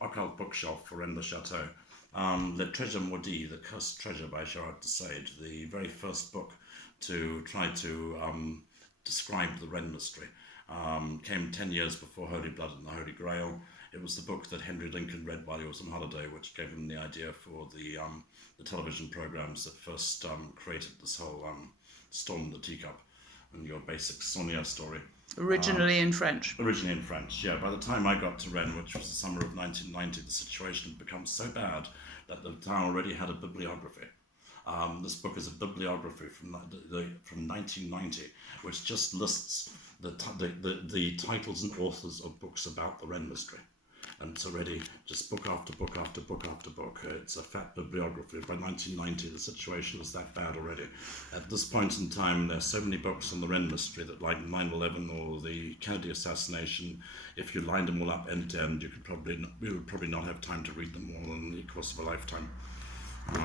occult bookshelf for Rennes le Chateau. Le Trésor Maudit, The Cursed Treasure by Gerard de Sade, the very first book to try to describe the Rennes mystery. Came 10 years before Holy Blood and the Holy Grail. It was the book that Henry Lincoln read while he was on holiday, which gave him the idea for the television programs that first created this whole Storm in the Teacup and your basic Sonia story. Originally in French. Originally in French, yeah. By the time I got to Rennes, which was the summer of 1990, the situation had become so bad that the town already had a bibliography. This book is a bibliography from 1990, which just lists the titles and authors of books about the Rennes mystery. And it's already just book after book after book after book. It's a fat bibliography. By 1990, the situation was that bad already. At this point in time, there's so many books on the Rennes mystery that, like 9/11 or the Kennedy assassination, if you lined them all up end to end, you would probably not have time to read them all in the course of a lifetime.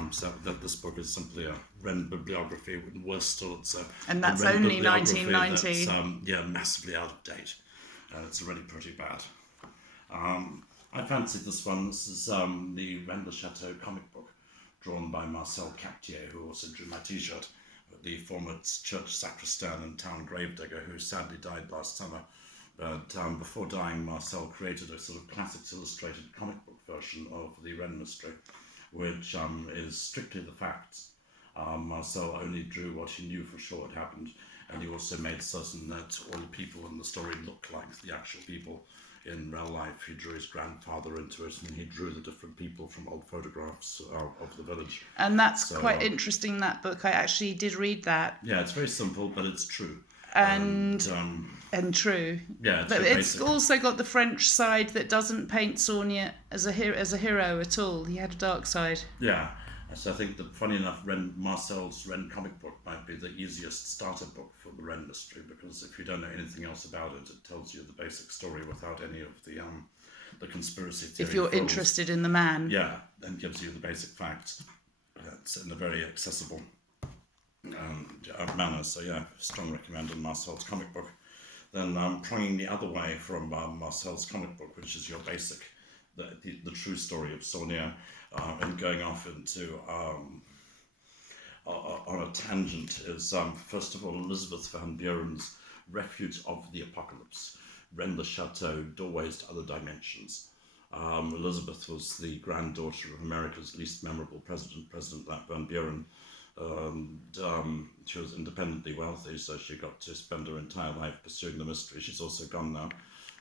So that this book is simply a Rennes bibliography. Worse still, it's and that's only 1990. That's, massively out of date. It's already pretty bad. I fancied this one. This is the Rennes le Chateau comic book, drawn by Marcel Captier, who also drew my T-shirt, the former church sacristan and town gravedigger, who sadly died last summer. But before dying, Marcel created a sort of classics illustrated comic book version of the Rennes mystery, which is strictly the facts. Marcel only drew what he knew for sure had happened, and he also made certain that all the people in the story looked like the actual people in real life. He drew his grandfather into it, and he drew the different people from old photographs of the village. And that's quite interesting, that book. I actually did read that. Yeah, it's very simple, but it's true. And true. Yeah, but it's also got the French side that doesn't paint Saunier as a hero at all. He had a dark side. Yeah. So I think that, funny enough, Marcel's Rennes comic book might be the easiest starter book for the Rennes mystery, because if you don't know anything else about it, it tells you the basic story without any of the conspiracy theory. If you're interested in the man. Yeah, and gives you the basic facts. It's in a very accessible manner. So yeah, strong recommend on Marcel's comic book. Then pronging the other way from Marcel's comic book, which is your basic, the true story of Sonia, and going off into on a tangent is first of all Elizabeth Van Buren's Refuge of the Apocalypse, Rennes le Chateau, Doorways to Other Dimensions. Elizabeth was the granddaughter of America's least memorable president, President Van Buren. She was independently wealthy, so she got to spend her entire life pursuing the mystery. She's also gone now.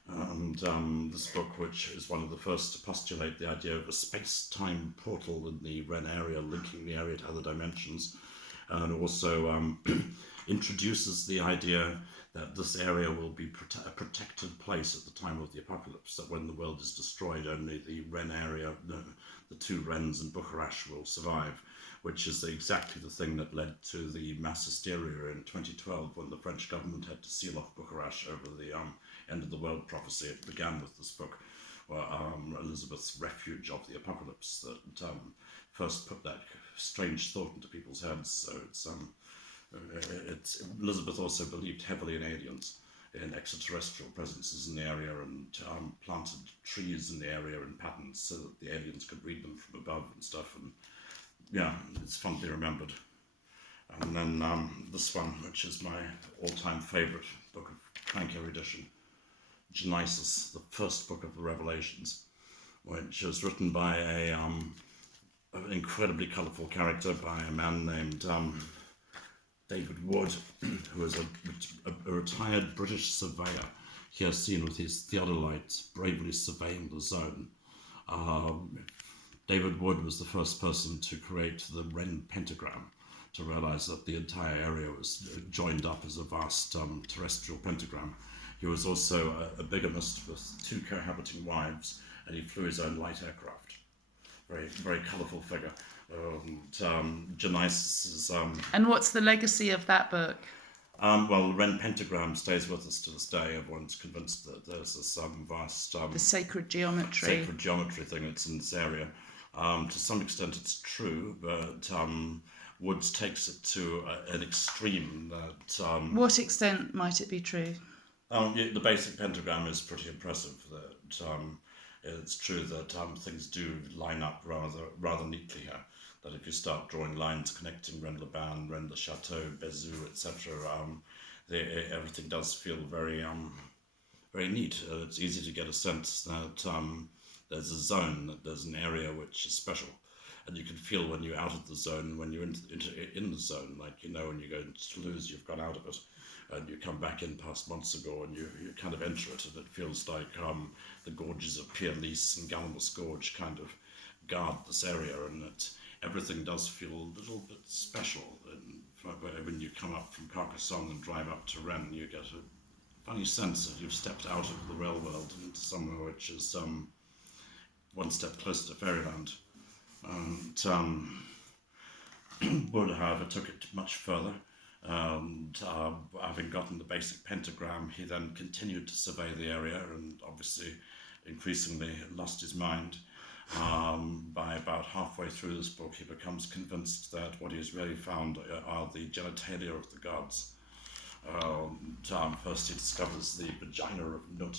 And this book, which is one of the first to postulate the idea of a space-time portal in the Rennes area, linking the area to other dimensions, and also introduces the idea that this area will be a protected place at the time of the apocalypse, that when the world is destroyed, only the Rennes area, the two Rennes and Bucharest will survive, which is exactly the thing that led to the mass hysteria in 2012 when the French government had to seal off Bucharest over the end of the world prophecy. It began with this book, Elizabeth's Refuge of the Apocalypse, that first put that strange thought into people's heads. So Elizabeth also believed heavily in aliens, in extraterrestrial presences in the area, and planted trees in the area in patterns so that the aliens could read them from above and stuff. And yeah, it's fondly remembered. And then this one, which is my all-time favourite book of crank erudition, Genesis, the first book of the Revelations, which was written by an incredibly colourful character by a man named David Wood, who is a retired British surveyor, here seen with his theodolites bravely surveying the zone. David Wood was the first person to create the Rennes pentagram, to realise that the entire area was joined up as a vast terrestrial pentagram. He was also a bigamist with 2 cohabiting wives, and he flew his own light aircraft. Very, very colourful figure. Genesis is... And what's the legacy of that book? Well, the Rennes pentagram stays with us to this day. Everyone's convinced that there's this vast... the sacred geometry. Sacred geometry thing that's in this area. To some extent it's true, but Woods takes it to an extreme that... what extent might it be true? The basic pentagram is pretty impressive. That it's true that things do line up rather neatly here. That if you start drawing lines connecting Rennes-les-Bains, Rennes-le-Château, Bézieux, etc., everything does feel very very neat. It's easy to get a sense that there's a zone, that there's an area which is special. And you can feel when you're out of the zone, when you're in the zone, like, you know, when you go into Toulouse, you've got out of it, and you come back in past Montsegur, and you kind of enter it, and it feels like the gorges of Pierre-Lys and Galmus Gorge kind of guard this area, and that everything does feel a little bit special. And when you come up from Carcassonne and drive up to Rennes, you get a funny sense that you've stepped out of the rail world into somewhere which is one step closer to fairyland. And Wood, however, took it much further, and having gotten the basic pentagram, he then continued to survey the area, and obviously increasingly lost his mind. By about halfway through this book, he becomes convinced that what he's really found are the genitalia of the gods. First he discovers the vagina of Nut.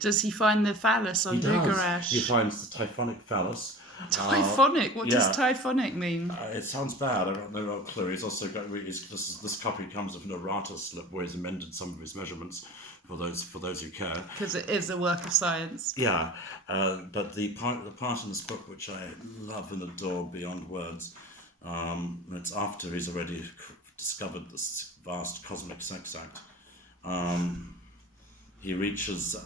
Does he find the phallus on Lugarash? He finds the typhonic phallus. Typhonic? What does typhonic mean? It sounds bad. I've got no real clue. He's also got this copy comes of an errata slip where he's amended some of his measurements for those who care. Because it is a work of science. Yeah, but the part in this book which I love and adore beyond words, it's after he's already discovered this vast cosmic sex act. He reaches,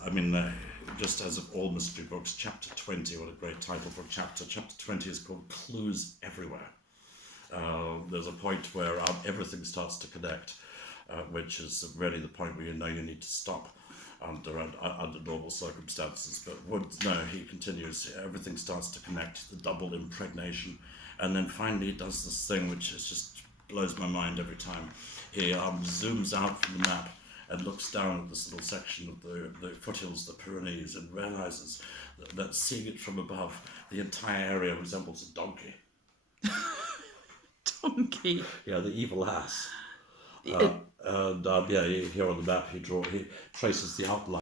just as of all mystery books, chapter 20, what a great title for a chapter. Chapter 20 is called Clues Everywhere. There's a point where everything starts to connect, which is really the point where you know you need to stop under normal circumstances. But he continues, everything starts to connect, the double impregnation. And then finally he does this thing which just blows my mind every time. He zooms out from the map and looks down at this little section of the foothills, the Pyrenees, and realizes that seeing it from above, the entire area resembles a donkey. Donkey? Yeah, the evil ass. Here on the map, he traces the outline